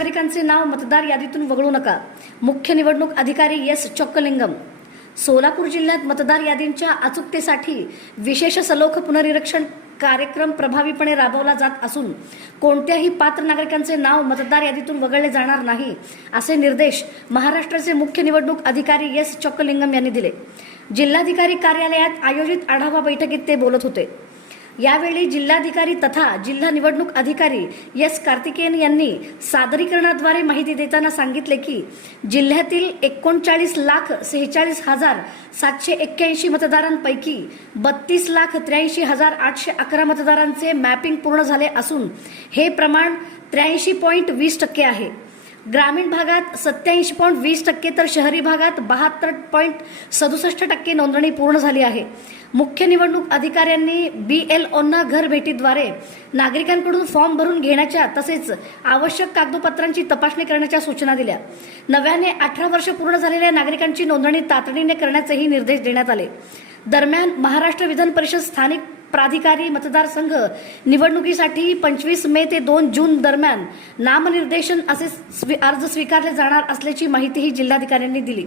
नागरिकांचे नाव मतदार यादीतून वगळू नका. मुख्य निवडणूक अधिकारी एस चोक्कलिंगम. सोलापूर जिल्ह्यात मतदार यादींच्या अचूकतेसाठी विशेष सलोख पुनरीक्षण कार्यक्रम प्रभावीपणे राबवला जात असून कोणत्याही पात्र नागरिकांचे नाव मतदार यादीतून वगळले जाणार नाही असे निर्देश महाराष्ट्राचे मुख्य निवडणूक अधिकारी एस चोक्कलिंगम यांनी दिले. जिल्हाधिकारी कार्यालयात आयोजित आढावा बैठकीत ते बोलत होते. यावेळी जिल्हाधिकारी तथा जिल्हा निवडणूक अधिकारी एस कार्तिकेयन यांनी सादरीकरणाद्वारे माहिती देताना सांगितले की जिल्ह्यातील 39,46,781 मतदारांपैकी 32,83,811 मतदारांचे मॅपिंग पूर्ण झाले असून हे प्रमाण 83.20% आहे. ग्रामीण भागात 87.20% तर शहरी भागात 72.67% नोंदणी पूर्ण झाली आहे. मुख्य निवडणूक अधिकाऱ्यांनी BLOंना घर भेटीद्वारे नागरिकांकडून फॉर्म भरून घेण्याच्या तसेच आवश्यक कागदपत्रांची तपासणी करण्याच्या सूचना दिल्या. नव्याने 18 वर्ष पूर्ण झालेल्या नागरिकांची नोंदणी तातडीने करण्याचेही निर्देश देण्यात आले. दरम्यान महाराष्ट्र विधान परिषद स्थानिक प्राधिकारी मतदारसंघ निवडणुकीसाठी 25 मे ते 2 जून दरम्यान नामनिर्देशन असे अर्ज स्वीकारले जाणार असल्याची माहितीही जिल्हाधिकाऱ्यांनी दिली.